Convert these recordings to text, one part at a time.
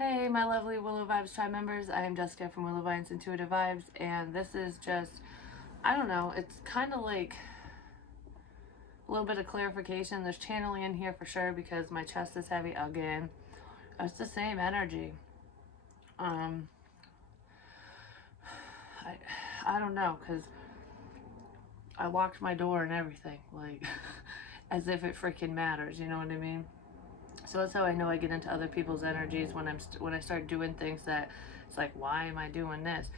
Hey, my lovely Willow Vibes Tribe members. I am Jessica from Willow Vines Intuitive Vibes, and this is just, I don't know, it's kind of like a little bit of clarification. There's channeling in here for sure because my chest is heavy again. It's the same energy. Um, I don't know, because I locked my door and everything, like, as if it freaking matters, you know what I mean? So that's how I know I get into other people's energies when I start doing things that it's like, why am I doing this?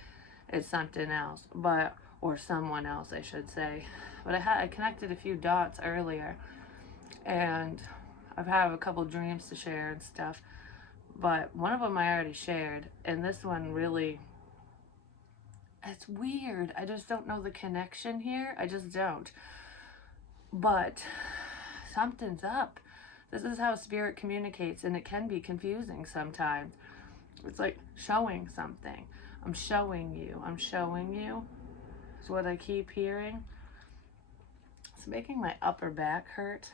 It's something else, or someone else, I should say. But I connected a few dots earlier, and I've had a couple dreams to share and stuff. But one of them I already shared, and this one really, it's weird. I just don't know the connection here. I just don't. But something's up. This is how spirit communicates, and it can be confusing sometimes. It's like showing something. I'm showing you. I'm showing you. Is what I keep hearing. It's making my upper back hurt.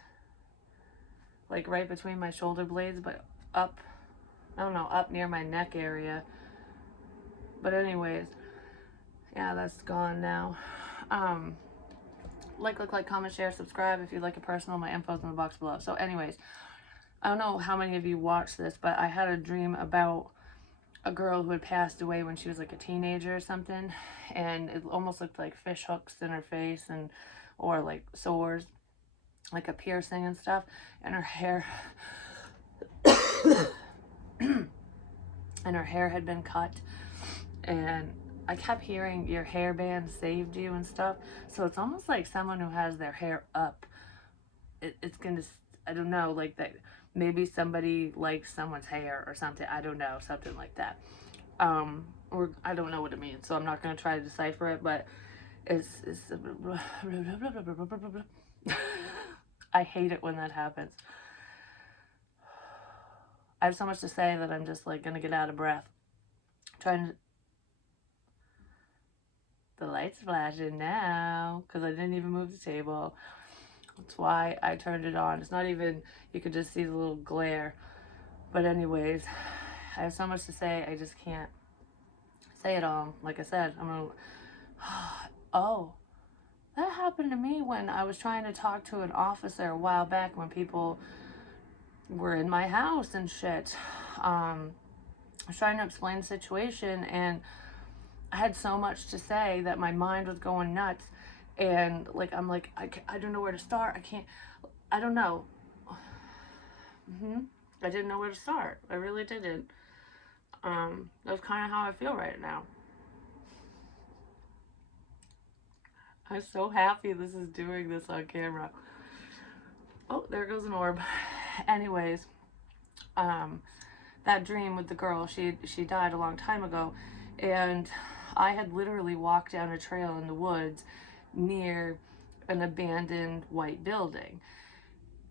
Like right between my shoulder blades, but up, I don't know, up near my neck area. But anyways, yeah, that's gone now. Like, comment, share, subscribe if you'd like a personal. My info's in the box below. So anyways, I don't know how many of you watched this, but I had a dream about a girl who had passed away when she was like a teenager or something, and it almost looked like fish hooks in her face or like sores, like a piercing and stuff, and her hair and her hair had been cut, and I kept hearing your hairband saved you and stuff. So it's almost like someone who has their hair up. It's gonna, I don't know, like that. Maybe somebody likes someone's hair or something. I don't know, something like that. Or I don't know what it means, so I'm not gonna try to decipher it. But it's I hate it when that happens. I have so much to say that I'm just like gonna get out of breath. Trying to. The light's flashing now because I didn't even move the table. That's why I turned it on. It's not even, you could just see the little glare. But anyways, I have so much to say, I just can't say it all. Like I said, I'm gonna, oh, that happened to me when I was trying to talk to an officer a while back when people were in my house and shit. I was trying to explain the situation, and I had so much to say that my mind was going nuts. And like, I'm like, I don't know where to start. I don't know. I didn't know where to start. I really didn't. That's kind of how I feel right now. I'm so happy this is doing this on camera. Oh, there goes an orb. Anyways, that dream with the girl, she died a long time ago, and I had literally walked down a trail in the woods near an abandoned white building,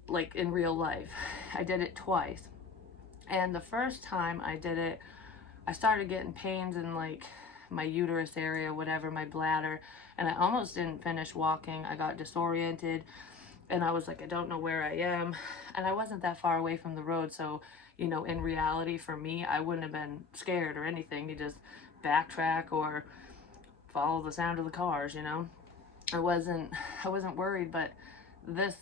like in real life. I did it twice, and the first time I did it, I started getting pains in like my uterus area, whatever, my bladder, and I almost didn't finish walking. I got disoriented, and I was like, I don't know where I am, and I wasn't that far away from the road, so you know, in reality for me, I wouldn't have been scared or anything. You just backtrack or follow the sound of the cars, you know. I wasn't worried, but this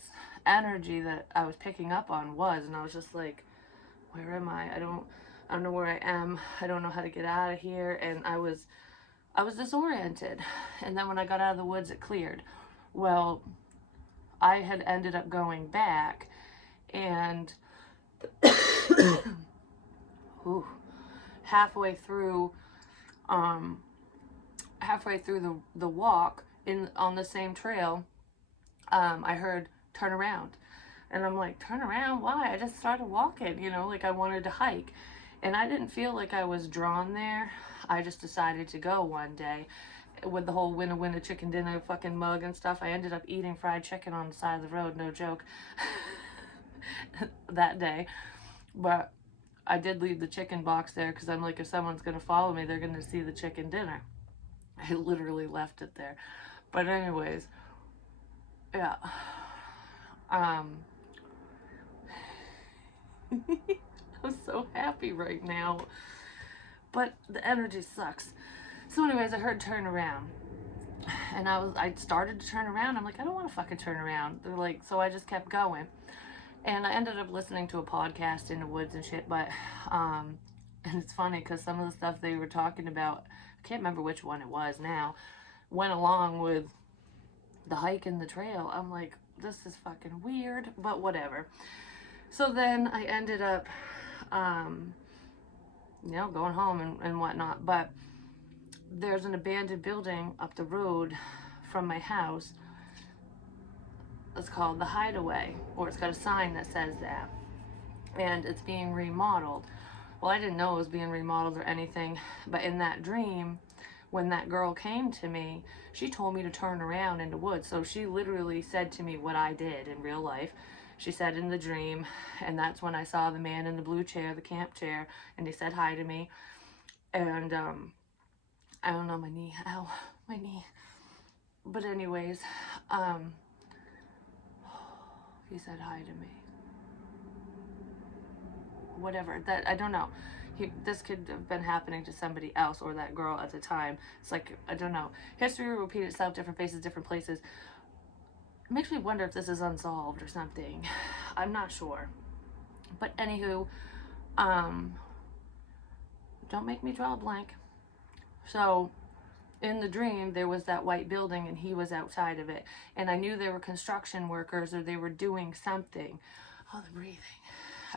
energy that I was picking up on was, and I was just like, where am I? I don't know where I am. I don't know how to get out of here. And I was disoriented. And then when I got out of the woods, it cleared. Well, I had ended up going back, and ooh, halfway through the walk on the same trail, I heard turn around. And I'm like, turn around? Why? I just started walking, you know, like I wanted to hike. And I didn't feel like I was drawn there. I just decided to go one day with the whole winner chicken dinner fucking mug and stuff. I ended up eating fried chicken on the side of the road, no joke, that day. But I did leave the chicken box there because I'm like, if someone's going to follow me, they're going to see the chicken dinner. I literally left it there. But anyways, yeah. I'm so happy. happy right now. But the energy sucks. So anyways, I heard turn around. And I started to turn around. I'm like, I don't want to fucking turn around. They're like, so I just kept going. And I ended up listening to a podcast in the woods and shit. But, and it's funny because some of the stuff they were talking about, I can't remember which one it was now, went along with the hike and the trail. I'm like, this is fucking weird, but whatever. So then I ended up, going home and whatnot. But there's an abandoned building up the road from my house. It's called the Hideaway, or it's got a sign that says that. And it's being remodeled. Well, I didn't know it was being remodeled or anything, but in that dream, when that girl came to me, she told me to turn around in the woods. So she literally said to me what I did in real life. She said in the dream, and that's when I saw the man in the blue chair, the camp chair, and he said hi to me. And I don't know, my knee, ow, my knee. But anyways, he said hi to me. Whatever, that, I don't know. This could have been happening to somebody else or that girl at the time. It's like, I don't know. History will repeat itself, different faces, different places. It makes me wonder if this is unsolved or something. I'm not sure. But anywho, don't make me draw a blank. So, in the dream, there was that white building and he was outside of it. And I knew they were construction workers or they were doing something. Oh, the breathing.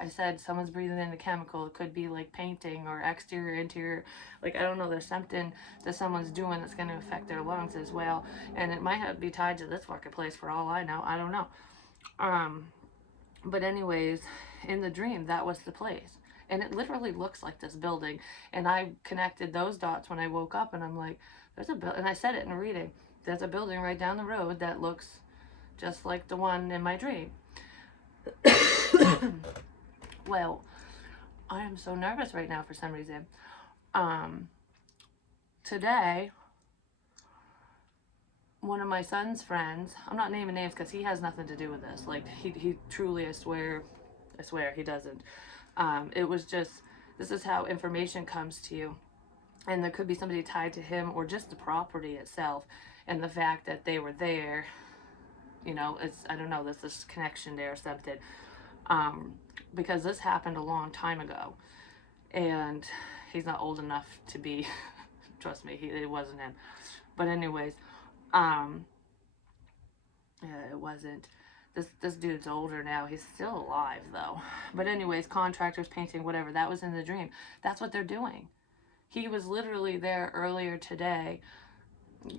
I said someone's breathing in a chemical. It could be like painting or exterior, interior. Like, I don't know, there's something that someone's doing that's going to affect their lungs as well. And it might have be tied to this fucking place for all I know. I don't know. But anyways, in the dream, that was the place. And it literally looks like this building. And I connected those dots when I woke up and I'm like, there's a building. And I said it in a reading. There's a building right down the road that looks just like the one in my dream. Well, I am so nervous right now for some reason. Today, one of my son's friends, I'm not naming names because he has nothing to do with this. Like, he truly, I swear, he doesn't. It was just, this is how information comes to you. And there could be somebody tied to him or just the property itself. And the fact that they were there, it's, I don't know, there's this connection there or something. Because this happened a long time ago. And he's not old enough to be, trust me, it wasn't him. But anyways, yeah, it wasn't. This dude's older now. He's still alive, though. But anyways, contractors, painting, whatever, that was in the dream. That's what they're doing. He was literally there earlier today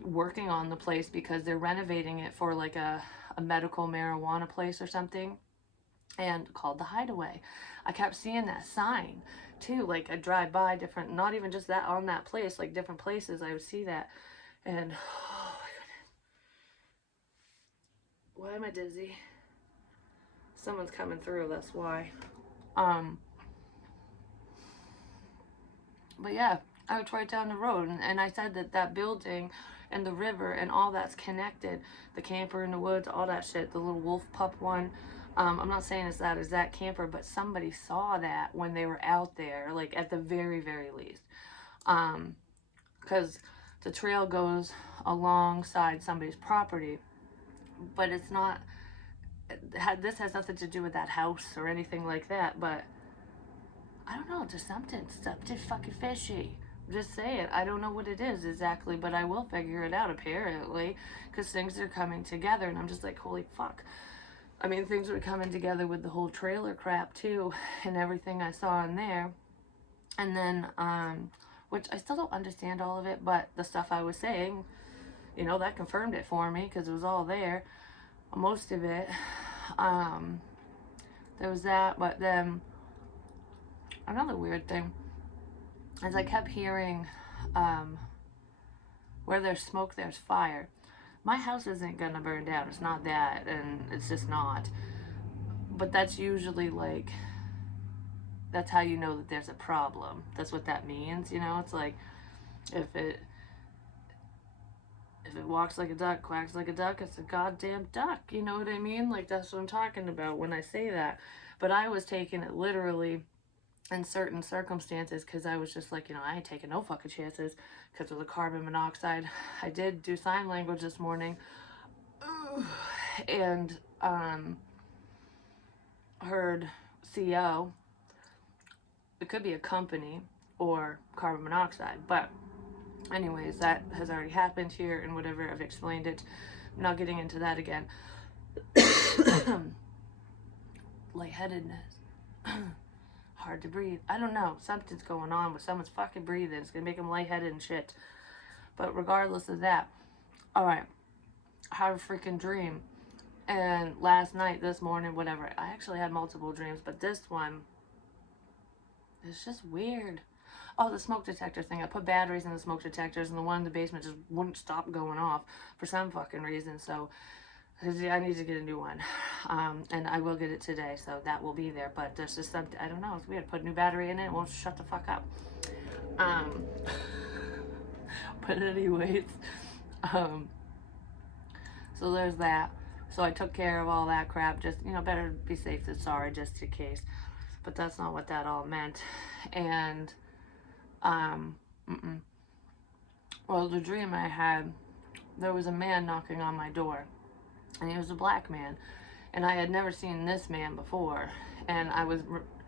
working on the place because they're renovating it for like a medical marijuana place or something, and called the Hideaway. I kept seeing that sign too. Like, I drive by different, not even just that on that place, like different places I would see that. And oh my goodness, why am I dizzy? Someone's coming through, that's why. But yeah, I was right down the road, and I said that building and the river and all that's connected. The camper in the woods, all that shit, the little wolf pup one. I'm not saying it's that exact camper, but somebody saw that when they were out there, like at the very, very least. Because the trail goes alongside somebody's property, but it's not, this has nothing to do with that house or anything like that, but I don't know, just something fucking fishy. Just say it. I don't know what it is exactly, but I will figure it out apparently, because things are coming together, and I'm just like, holy fuck. I mean, things were coming together with the whole trailer crap too, and everything I saw in there. And then, which I still don't understand all of it, but the stuff I was saying, that confirmed it for me, because it was all there, most of it. There was that, but then another weird thing is I kept hearing, where there's smoke, there's fire. My house isn't gonna burn down. It's not that, and it's just not. But that's usually like, that's how you know that there's a problem. That's what that means, It's like, if it walks like a duck, quacks like a duck, it's a goddamn duck. You know what I mean? Like, that's what I'm talking about when I say that. But I was taking it literally in certain circumstances, because I was just like, I ain't taking no fucking chances because of the carbon monoxide. I did do sign language this morning, and heard CO. It could be a company or carbon monoxide, but anyways, that has already happened here and whatever. I've explained it. I'm not getting into that again. Lightheadedness. Hard to breathe. I don't know. Something's going on with someone's fucking breathing. It's gonna make them lightheaded and shit. But regardless of that, alright. I had a freaking dream. And last night, this morning, whatever. I actually had multiple dreams, but this one is just weird. Oh, the smoke detector thing. I put batteries in the smoke detectors, and the one in the basement just wouldn't stop going off for some fucking reason. So I need to get a new one, and I will get it today, so that will be there. But there's just something, I don't know, it's weird. Put a new battery in it, it won't shut the fuck up. But anyways, so there's that. So I took care of all that crap. Just, better be safe than sorry, just in case. But that's not what that all meant. And well, the dream I had, there was a man knocking on my door, and he was a black man, and I had never seen this man before. And I was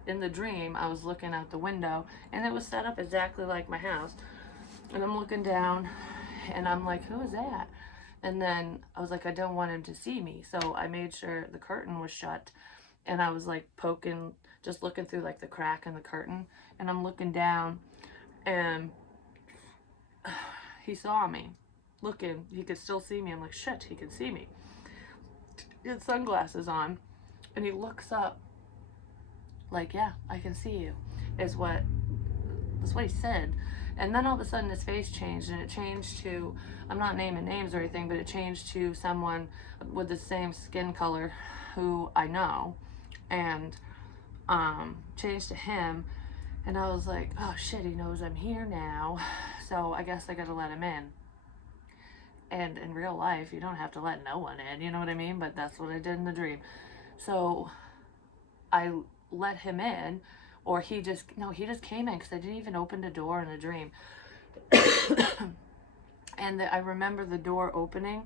in the dream, I was looking out the window, and it was set up exactly like my house. And I'm looking down, and I'm like, who is that? And then I was like, I don't want him to see me, so I made sure the curtain was shut, and I was like poking, just looking through like the crack in the curtain, and I'm looking down, and he saw me looking. He could still see me. I'm like, shit, he can see me. He had sunglasses on, and he looks up like, yeah, I can see you, that's what he said. And then all of a sudden his face changed, and it changed to, I'm not naming names or anything, but it changed to someone with the same skin color who I know, and changed to him. And I was like, oh shit, he knows I'm here now, so I guess I gotta let him in. And in real life, you don't have to let no one in, you know what I mean? But that's what I did in the dream. So I let him in, or he just came in, because I didn't even open the door in the dream. And I remember the door opening,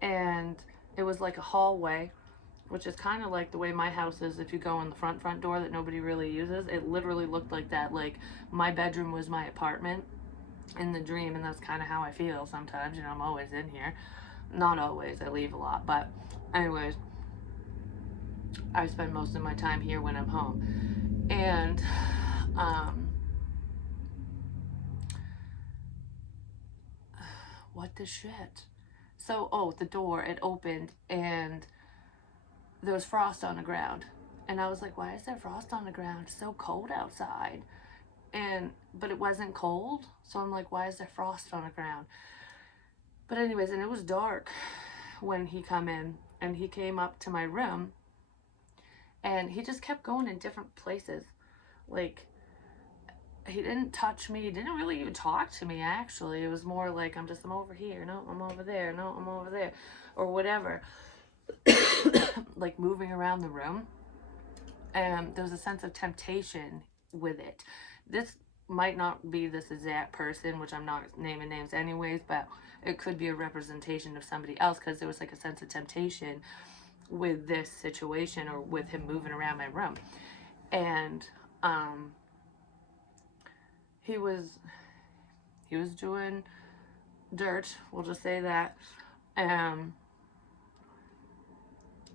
and it was like a hallway, which is kind of like the way my house is. If you go in the front door that nobody really uses, it literally looked like that. Like my bedroom was my apartment in the dream, and that's kind of how I feel sometimes. I'm always in here. Not always, I leave a lot, but anyways, I spend most of my time here when I'm home. And what the shit? So, the door, it opened, and there was frost on the ground. And I was like, why is there frost on the ground? It's so cold outside. But it wasn't cold, so I'm like, why is there frost on the ground? But anyways, and it was dark when he come in, and he came up to my room, and he just kept going in different places. Like, he didn't touch me, he didn't really even talk to me, actually. It was more like, I'm over here, no, I'm over there, no, I'm over there, or whatever. Like moving around the room. And there was a sense of temptation with it. This might not be this exact person, which I'm not naming names anyways, but it could be a representation of somebody else, because there was like a sense of temptation with this situation, or with him moving around my room. And he was doing dirt, we'll just say that.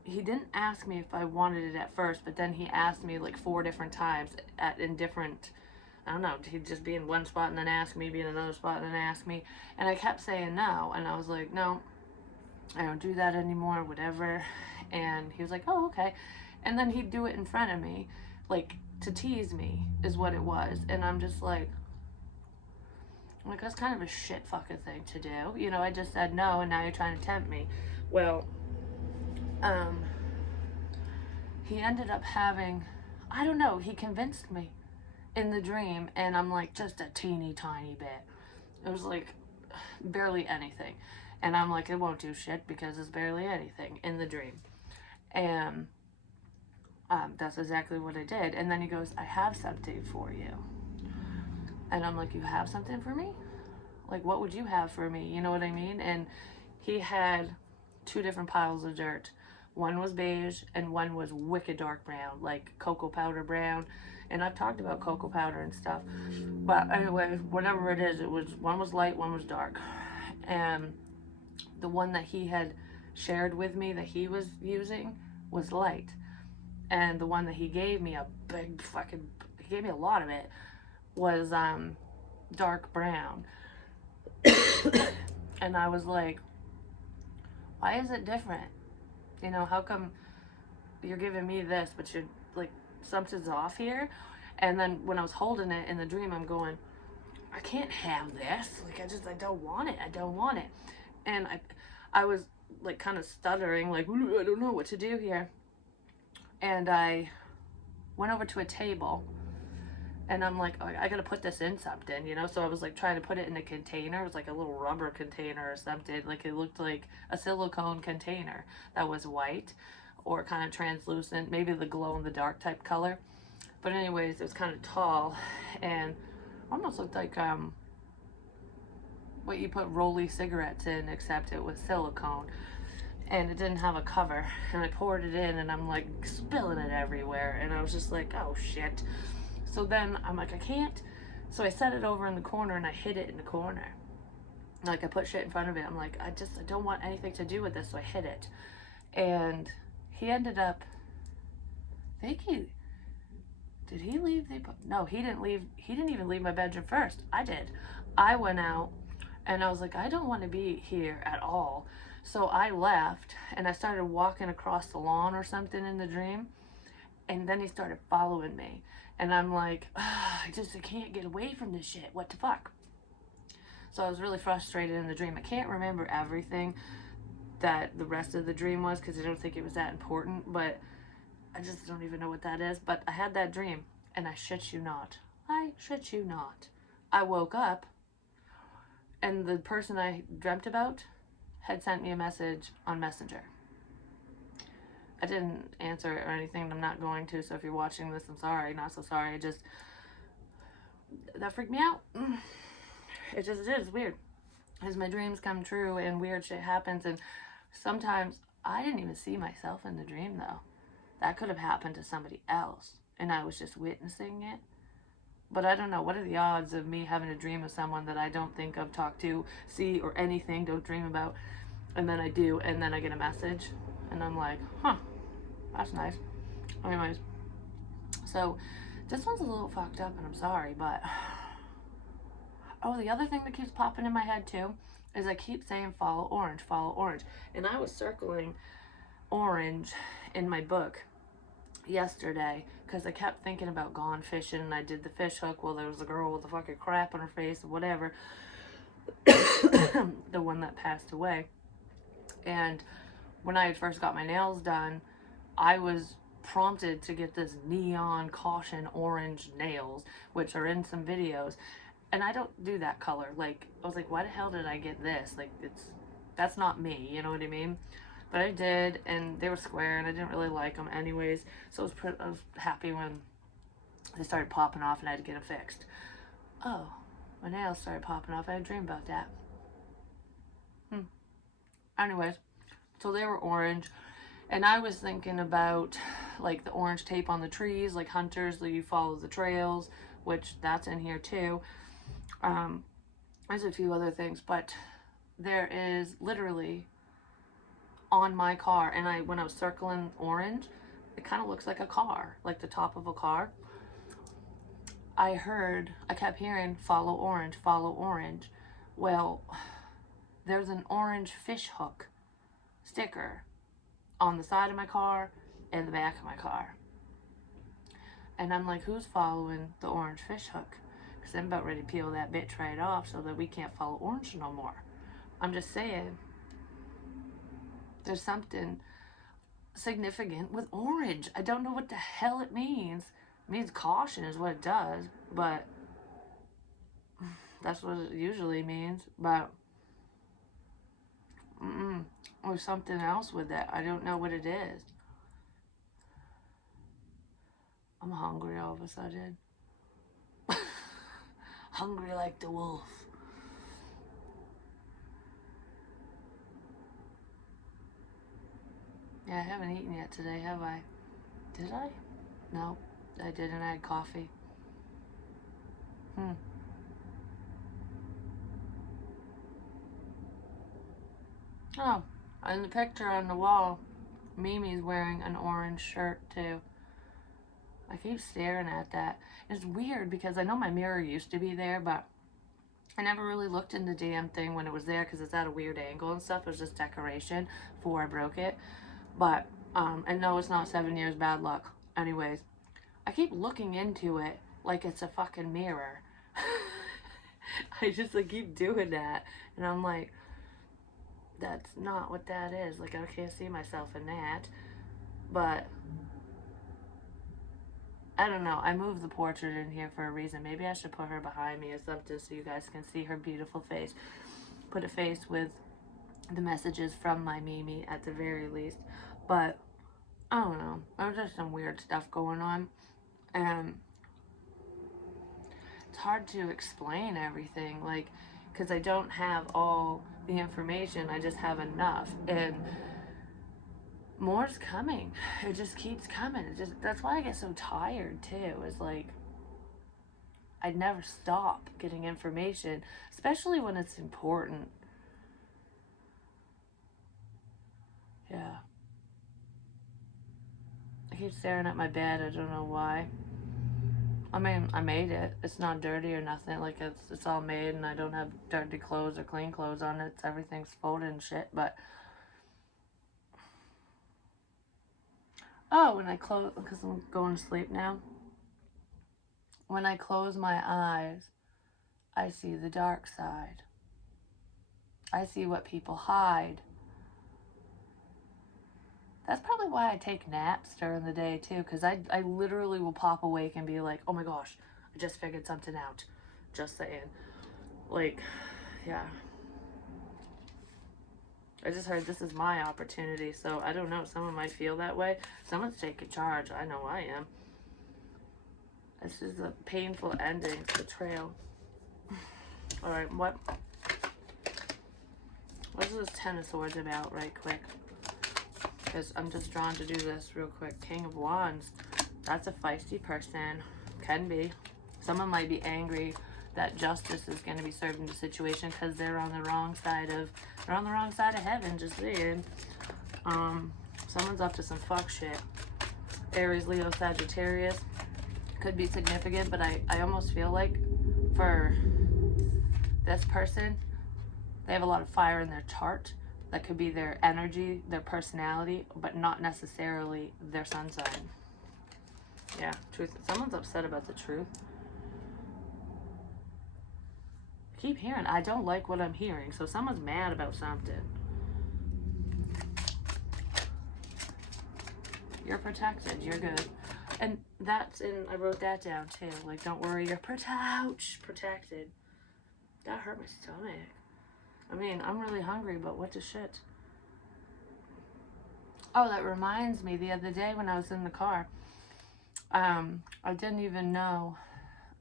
He didn't ask me if I wanted it at first, but then he asked me like 4 different times in different, I don't know, he'd just be in one spot and then ask me, be in another spot and then ask me. And I kept saying no, and I was like, no, I don't do that anymore, whatever. And he was like, oh, okay. And then he'd do it in front of me, like to tease me is what it was. And I'm just like, that's kind of a shit fucking thing to do. I just said no, and now you're trying to tempt me. Well, he ended up having, I don't know, he convinced me in the dream, and I'm like, just a teeny tiny bit. It was like barely anything. And I'm like, it won't do shit because it's barely anything in the dream. And That's exactly what I did. And then he goes, I have something for you. And I'm like, you have something for me? Like, what would you have for me? You know what I mean? And he had two different piles of dirt. One was beige and one was wicked dark brown, like cocoa powder brown. And I've talked about cocoa powder and stuff. But anyway, whatever it is, it was one was light, one was dark. And the one that he had shared with me that he was using was light. And the one that he gave me, a big fucking, he gave me a lot of it, was dark brown. And I was like, why is it different? You know, how come you're giving me this, but you're like, something's off here? And then when I was holding it in the dream, I'm going, I can't have this. Like, I don't want it. I don't want it. And I was like kind of stuttering, like, I don't know what to do here. And I went over to a table and I'm like, oh, I gotta put this in something, you know? So I was like trying to put it in a container. It was like a little rubber container or something. Like it looked like a silicone container that was white or kind of translucent, maybe the glow in the dark type color. But anyways, it was kind of tall and almost looked like what you put Rolly cigarettes in, except it was silicone. And it didn't have a cover. And I poured it in and I'm like spilling it everywhere. And I was just like, oh shit. So then I'm like, I can't. So I set it over in the corner and I hid it in the corner. Like I put shit in front of it. I'm like, I don't want anything to do with this. So I hid it. And he ended up, I think did he leave? No, he didn't leave. He didn't even leave my bedroom first. I did. I went out and I was like, I don't want to be here at all. So I left and I started walking across the lawn or something in the dream. And then he started following me. And I'm like, I can't get away from this shit. What the fuck? So I was really frustrated in the dream. I can't remember everything that the rest of the dream was because I don't think it was that important. But I just don't even know what that is. But I had that dream. And I shit you not. I shit you not. I woke up. And the person I dreamt about had sent me a message on Messenger. I didn't answer it or anything. I'm not going to. So if you're watching this, I'm sorry. Not so sorry. That freaked me out. It just is weird. As my dreams come true and weird shit happens. And sometimes I didn't even see myself in the dream though. That could have happened to somebody else. And I was just witnessing it. But I don't know. What are the odds of me having a dream of someone that I don't think of, talk to, see, or anything, don't dream about? And then I do. And then I get a message. And I'm like, huh. That's nice. Anyways, so this one's a little fucked up and I'm sorry, but oh, the other thing that keeps popping in my head too is I keep saying follow orange, follow orange. And I was circling orange in my book yesterday because I kept thinking about gone fishing and I did the fish hook. Well, there was a girl with a fucking crap on her face or whatever. The one that passed away. And when I had first got my nails done, I was prompted to get this neon caution orange nails, which are in some videos. And I don't do that color. Like, I was like, why the hell did I get this? Like, that's not me, you know what I mean? But I did, and they were square, and I didn't really like them anyways. So I was happy when they started popping off and I had to get them fixed. Oh, my nails started popping off. I had a dream about that. Anyways, so they were orange. And I was thinking about like the orange tape on the trees, like hunters, like you follow the trails, which that's in here too. There's a few other things, but there is literally on my car, and when I was circling orange, it kind of looks like a car, like the top of a car. I kept hearing follow orange, follow orange. Well, there's an orange fish hook sticker on the side of my car and the back of my car. And I'm like, who's following the orange fish hook? Because I'm about ready to peel that bitch right off so that we can't follow orange no more. I'm just saying, there's something significant with orange. I don't know what the hell it means. It means caution is what it does, but that's what it usually means. But or something else with that. I don't know what it is. I'm hungry all of a sudden. Hungry like the wolf. Yeah, I haven't eaten yet today, have I? Did I? No, I didn't. I had coffee. Oh, in the picture on the wall, Mimi's wearing an orange shirt too. I keep staring at that. It's weird because I know my mirror used to be there, but I never really looked in the damn thing when it was there because it's at a weird angle and stuff. It was just decoration before I broke it. But, and no, it's not 7 years bad luck. Anyways, I keep looking into it like it's a fucking mirror. I just like keep doing that. And I'm like, that's not what that is. Like, I can't see myself in that. But I don't know. I moved the portrait in here for a reason. Maybe I should put her behind me or something so you guys can see her beautiful face. Put a face with the messages from my Mimi at the very least. But I don't know. There's just some weird stuff going on. And it's hard to explain everything. Like, because I don't have all the information. I just have enough. And more's coming. It just keeps coming. That's why I get so tired too. Is like I'd never stop getting information, especially when it's important. Yeah. I keep staring at my bed. I don't know why. I mean, I made it. It's not dirty or nothing. Like it's all made, and I don't have dirty clothes or clean clothes on it. Everything's folded and shit. But oh, when I close, because I'm going to sleep now. When I close my eyes, I see the dark side. I see what people hide. That's probably why I take naps during the day too, because I literally will pop awake and be like, oh my gosh, I just figured something out. Just saying. Like, yeah. I just heard this is my opportunity, so I don't know. Someone might feel that way. Someone's taking charge. I know I am. This is a painful ending, the trail. Alright, what is this Ten of Swords about right quick? Because I'm just drawn to do this real quick. King of Wands. That's a feisty person. Can be. Someone might be angry that justice is going to be served in the situation because they're on the wrong side of heaven, just saying. Someone's up to some fuck shit. Aries, Leo, Sagittarius. Could be significant, but I almost feel like for this person, they have a lot of fire in their chart. That could be their energy, their personality, but not necessarily their sun sign. Yeah, truth. Someone's upset about the truth. I keep hearing, I don't like what I'm hearing, so someone's mad about something. You're protected, you're good. And that's in, I wrote that down too. Like, don't worry, you're protected. That hurt my stomach. I mean, I'm really hungry, but what the shit? Oh, that reminds me, the other day when I was in the car, I didn't even know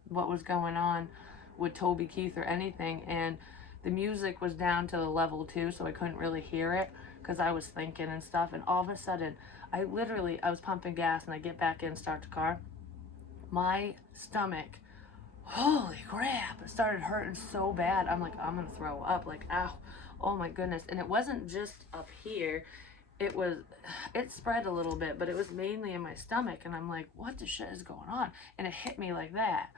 what was going on with Toby Keith or anything, and the music was down to level 2, so I couldn't really hear it because I was thinking and stuff, and all of a sudden, I was pumping gas, and I get back in, start the car. My stomach, holy crap, it started hurting so bad. I'm like, I'm gonna throw up. Like, ow, oh my goodness. And it wasn't just up here. It spread a little bit, but it was mainly in my stomach. And I'm like, what the shit is going on? And it hit me like that.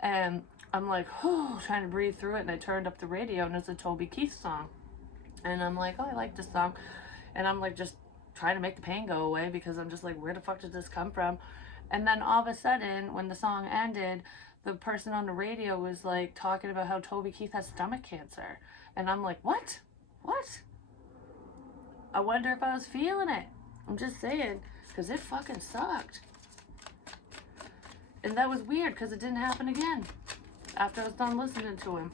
And I'm like, whew, trying to breathe through it. And I turned up the radio, and it's a Toby Keith song. And I'm like, oh, I like this song. And I'm like, just trying to make the pain go away because I'm just like, where the fuck did this come from? And then all of a sudden, when the song ended, the person on the radio was like talking about how Toby Keith has stomach cancer. And I'm like, what? What? I wonder if I was feeling it. I'm just saying, because it fucking sucked. And that was weird because it didn't happen again after I was done listening to him.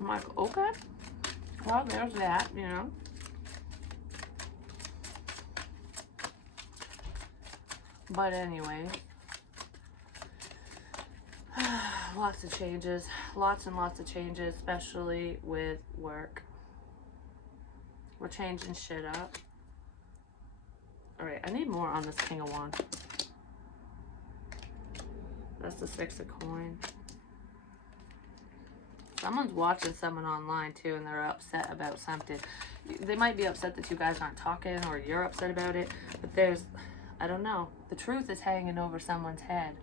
I'm like, okay, well, there's that, you know. But anyway, lots of changes, lots and lots of changes, especially with work. We're changing shit up. All right, I need more on this King of Wands. That's the Six of Coins. Someone's watching someone online too, and they're upset about something. They might be upset that you guys aren't talking, or you're upset about it, but there's, I don't know, the truth is hanging over someone's head.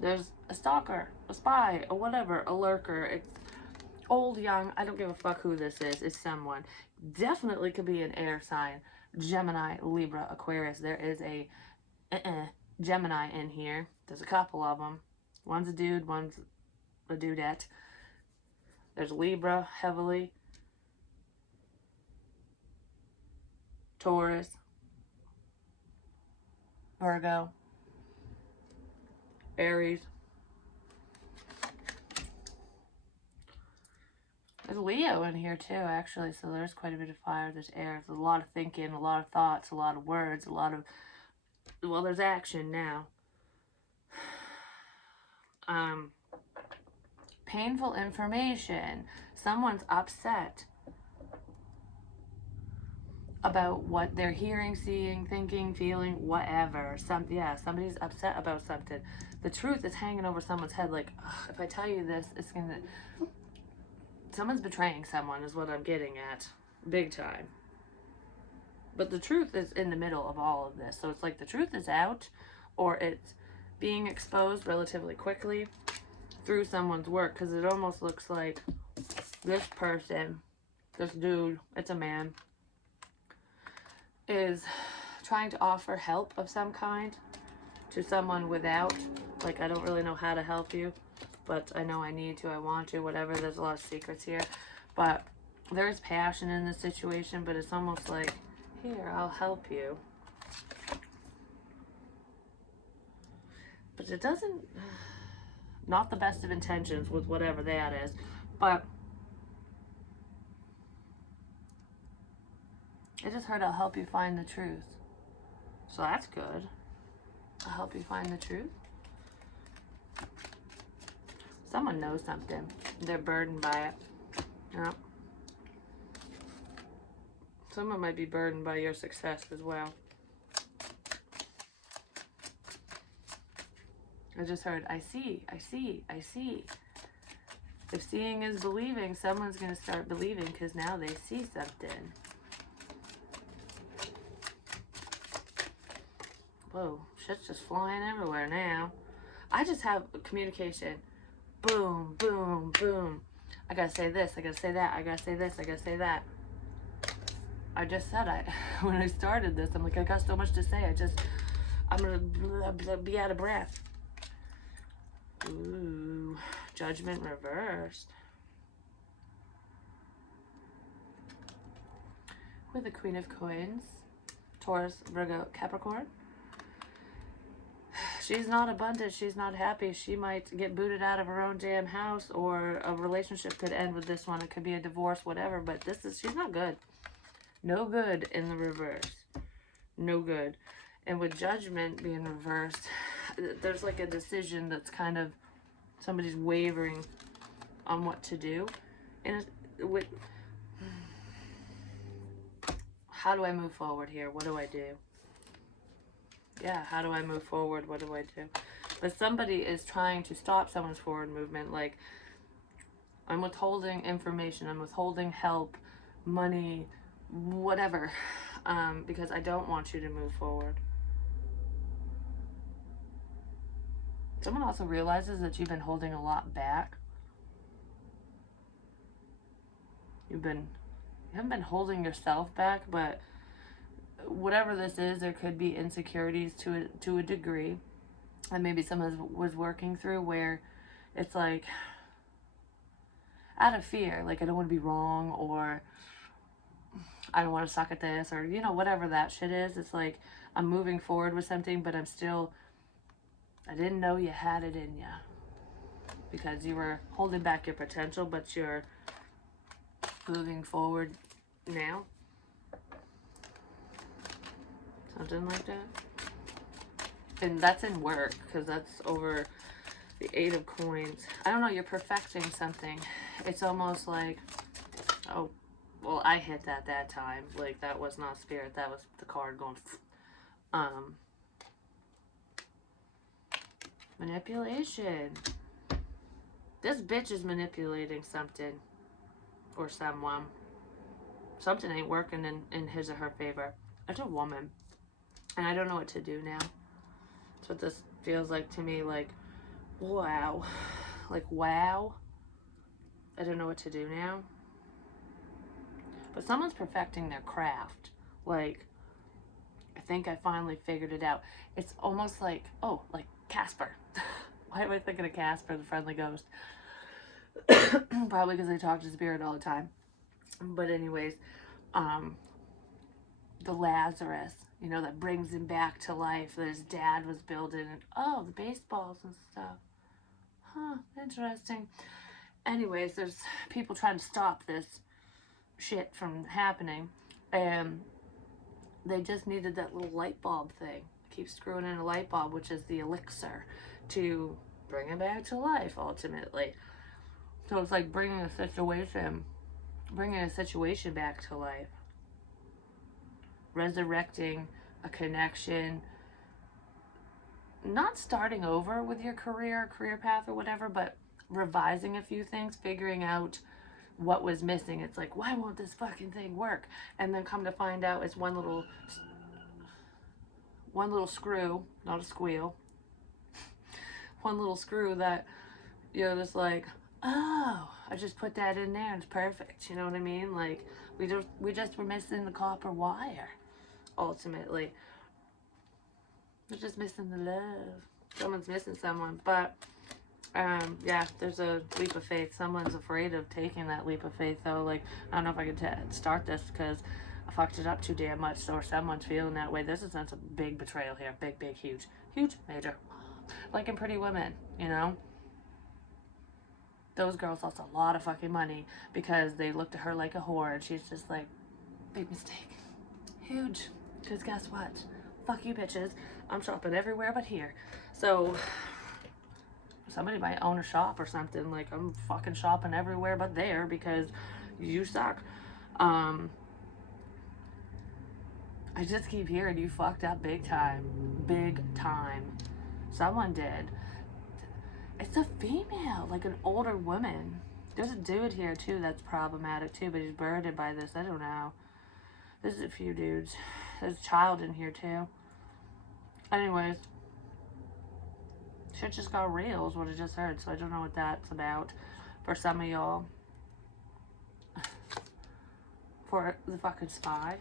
There's a stalker, a spy, or whatever, a lurker. It's old, young, I don't give a fuck who this is. It's someone. Definitely could be an air sign. Gemini, Libra, Aquarius. There is a Gemini in here. There's a couple of them. One's a dude, one's a dudette. There's Libra, heavily. Taurus. Virgo. Aries. There's Leo in here too, actually, so there's quite a bit of fire. There's air. There's a lot of thinking, a lot of thoughts, a lot of words, a lot of, well, there's action now. Painful information. Someone's upset about what they're hearing, seeing, thinking, feeling, whatever. Somebody's upset about something. The truth is hanging over someone's head. Like, ugh, if I tell you this, it's gonna... Someone's betraying someone is what I'm getting at. Big time. But the truth is in the middle of all of this. So it's like the truth is out, or it's being exposed relatively quickly through someone's work. Because it almost looks like this person, this dude, it's a man, is trying to offer help of some kind to someone without, like, I don't really know how to help you, but I know I need to, I want to, whatever. There's a lot of secrets here, but there's passion in this situation, but it's almost like, here, I'll help you. But it doesn't, not the best of intentions with whatever that is, but I just heard I'll help you find the truth. So that's good. I'll help you find the truth. Someone knows something. They're burdened by it. Yeah. Someone might be burdened by your success as well. I just heard, I see, I see, I see. If seeing is believing, someone's going to start believing because now they see something. Whoa, shit's just flying everywhere now. I just have communication. Boom, boom, boom. I gotta say this, I gotta say that, I gotta say this, I gotta say that. I just said when I started this, I'm like, I got so much to say. I'm gonna be out of breath. Ooh, Judgment reversed. With the Queen of Coins, Taurus, Virgo, Capricorn. She's not abundant. She's not happy. She might get booted out of her own damn house, or a relationship could end with this one. It could be a divorce, whatever. But she's not good. No good in the reverse. No good. And with Judgment being reversed, there's like a decision that's kind of, somebody's wavering on what to do. And with, how do I move forward here? What do I do? Yeah, how do I move forward? What do I do? But somebody is trying to stop someone's forward movement. Like, I'm withholding information. I'm withholding help, money, whatever. Because I don't want you to move forward. Someone also realizes that you've been holding a lot back. You haven't been holding yourself back, but whatever this is, there could be insecurities to a degree, and maybe someone was working through, where it's like out of fear, like I don't want to be wrong, or I don't want to suck at this, or you know, whatever that shit is. It's like I'm moving forward with something, but I didn't know you had it in you because you were holding back your potential, but you're moving forward now. Something like that. And that's in work, because that's over The Eight of Coins. I don't know, you're perfecting something. It's almost like, oh, well, I hit that time. Like, that was not spirit. That was the card going, manipulation. This bitch is manipulating something or someone. Something ain't working in his or her favor. It's a woman. And I don't know what to do now. That's what this feels like to me. Like, wow. Like, wow. I don't know what to do now. But someone's perfecting their craft. Like, I think I finally figured it out. It's almost like, oh, like Casper. Why am I thinking of Casper, the friendly ghost? Probably because I talk to spirit all the time. But anyways, the Lazarus, you know, that brings him back to life that his dad was building. And, oh, the baseballs and stuff. Huh, interesting. Anyways, there's people trying to stop this shit from happening. And they just needed that little light bulb thing. Keep screwing in a light bulb, which is the elixir, to bring him back to life, ultimately. So it's like bringing a situation back to life. Resurrecting a connection. Not starting over with your career path or whatever, but revising a few things, figuring out what was missing. It's like, why won't this fucking thing work? And then come to find out it's one little screw, not a squeal. One little screw that you're just like, oh, I just put that in there and it's perfect. You know what I mean? Like, we just were missing the copper wire, ultimately. We're just missing the love. Someone's missing someone. But, yeah, there's a leap of faith. Someone's afraid of taking that leap of faith, though. Like, I don't know if I could start this because I fucked it up too damn much, or someone's feeling that way. There's a sense of big betrayal here. Big, big, huge. Huge, major. Like in Pretty Women, you know? Those girls lost a lot of fucking money because they looked at her like a whore, and she's just like, big mistake. Huge. Because guess what? Fuck you, bitches. I'm shopping everywhere but here. So, somebody might own a shop or something. Like, I'm fucking shopping everywhere but there because you suck. I just keep hearing you fucked up big time. Big time. Someone did. It's a female, like an older woman. There's a dude here too that's problematic too, but he's burdened by this. I don't know. There's a few dudes. There's a child in here too. Anyways, shit just got real is what I just heard, so I don't know what that's about for some of y'all. For the fucking spy.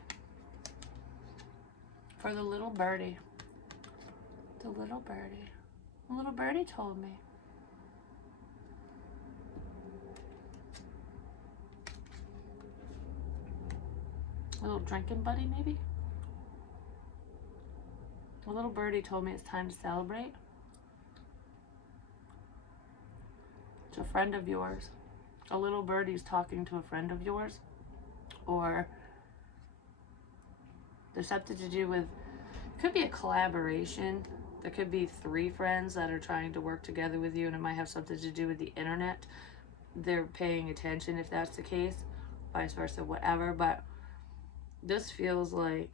For the little birdie. The little birdie. The little birdie told me. A little drinking buddy, maybe? A little birdie told me it's time to celebrate. To a friend of yours. A little birdie's talking to a friend of yours. Or there's something to do with, could be a collaboration. There could be 3 friends that are trying to work together with you, and it might have something to do with the internet. They're paying attention if that's the case. Vice versa, whatever. But this feels like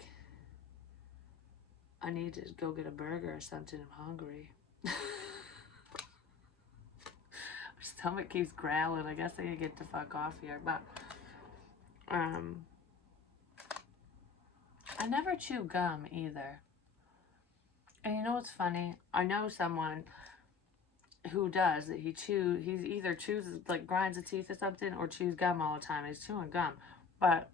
I need to go get a burger or something. I'm hungry. My stomach keeps growling. I guess I can get the fuck off here. But I never chew gum either. And you know what's funny? I know someone who does that. He either chews, like grinds his teeth or something, or chews gum all the time. He's chewing gum. But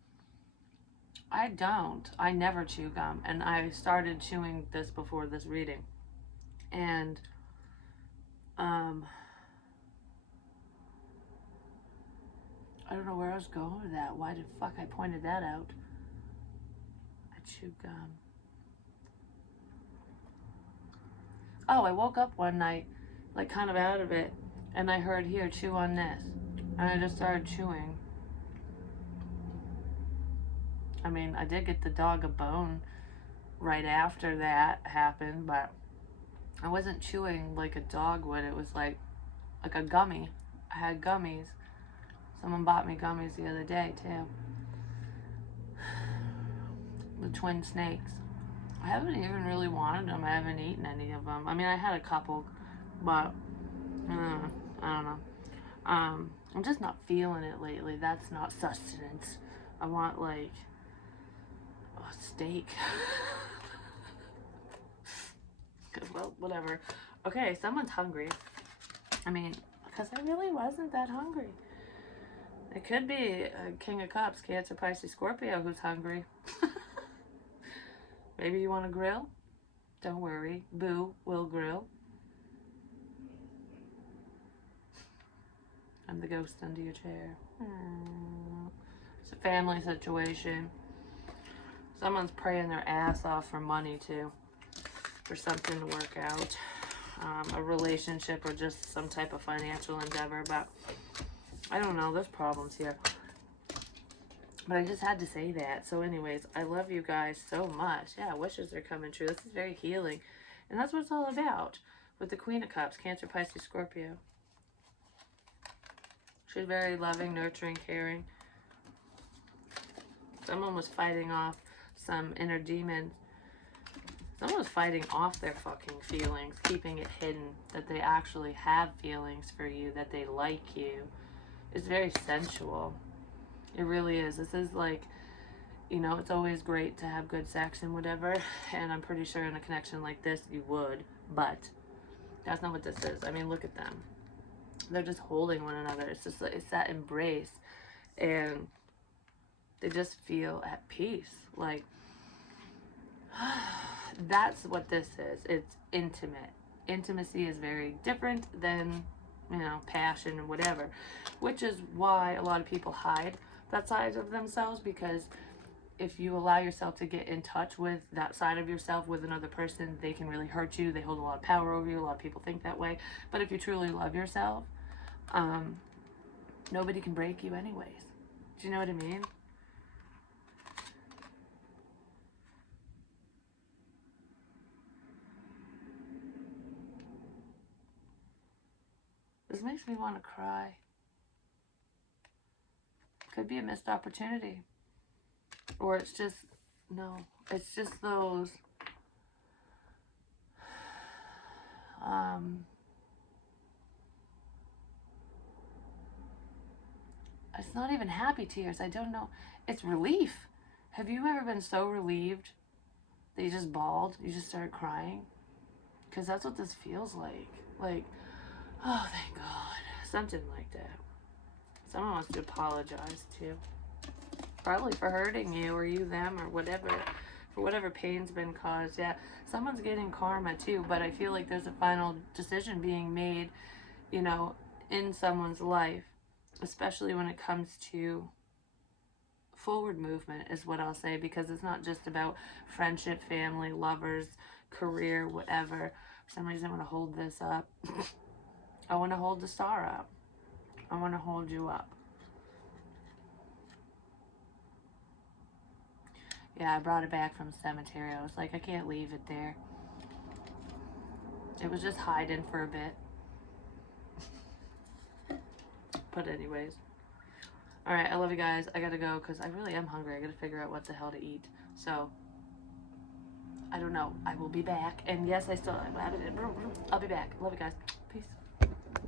I don't. I never chew gum. And I started chewing this before this reading. And, I don't know where I was going with that. Why the fuck I pointed that out? I chew gum. Oh, I woke up one night, like kind of out of it, and I heard, here, chew on this. And I just started chewing. I mean, I did get the dog a bone right after that happened, but I wasn't chewing like a dog would. It was like a gummy. I had gummies. Someone bought me gummies the other day too. The twin snakes. I haven't even really wanted them. I haven't eaten any of them. I mean, I had a couple, but I don't know. I'm just not feeling it lately. That's not sustenance. I want like a steak. Well, whatever. Okay, someone's hungry. I mean, because I really wasn't that hungry. It could be a King of Cups, Cancer, Pisces, Scorpio who's hungry. Maybe you want to grill? Don't worry. Boo will grill. I'm the ghost under your chair. It's a family situation. Someone's praying their ass off for money too. For something to work out. A relationship or just some type of financial endeavor. But I don't know. There's problems here. But I just had to say that. So anyways, I love you guys so much. Yeah, wishes are coming true. This is very healing. And that's what it's all about. With the Queen of Cups, Cancer, Pisces, Scorpio. She's very loving, nurturing, caring. Someone was fighting off some inner demons. Someone was fighting off their fucking feelings, keeping it hidden, that they actually have feelings for you, that they like you. It's very sensual. It really is. This is like, you know, it's always great to have good sex and whatever, and I'm pretty sure in a connection like this you would, but that's not what this is. I mean, look at them. They're just holding one another. It's just, it's that embrace, and they just feel at peace. Like, that's what this is. It's intimate. Intimacy is very different than, you know, passion and whatever, which is why a lot of people hide that side of themselves, because if you allow yourself to get in touch with that side of yourself with another person, they can really hurt you. They hold a lot of power over you. A lot of people think that way. But if you truly love yourself, nobody can break you anyways. Do you know what I mean? This makes me want to cry. Could be a missed opportunity. Or it's just, no, it's just those, it's not even happy tears. I don't know. It's relief. Have you ever been so relieved that you just bawled? You just started crying? Because that's what this feels like. Like, oh, thank God. Something like that. Someone wants to apologize too. Probably for hurting you or you them or whatever. For whatever pain's been caused. Yeah, someone's getting karma too. But I feel like there's a final decision being made, you know, in someone's life. Especially when it comes to forward movement is what I'll say. Because it's not just about friendship, family, lovers, career, whatever. For some reason I want to hold this up. I want to hold the star up. I want to hold you up. Yeah, I brought it back from the cemetery. I was like, I can't leave it there. It was just hiding for a bit. But anyways. Alright, I love you guys. I gotta go because I really am hungry. I gotta figure out what the hell to eat. So, I don't know. I will be back. And yes, I still... I'll be back. Love you guys. Peace.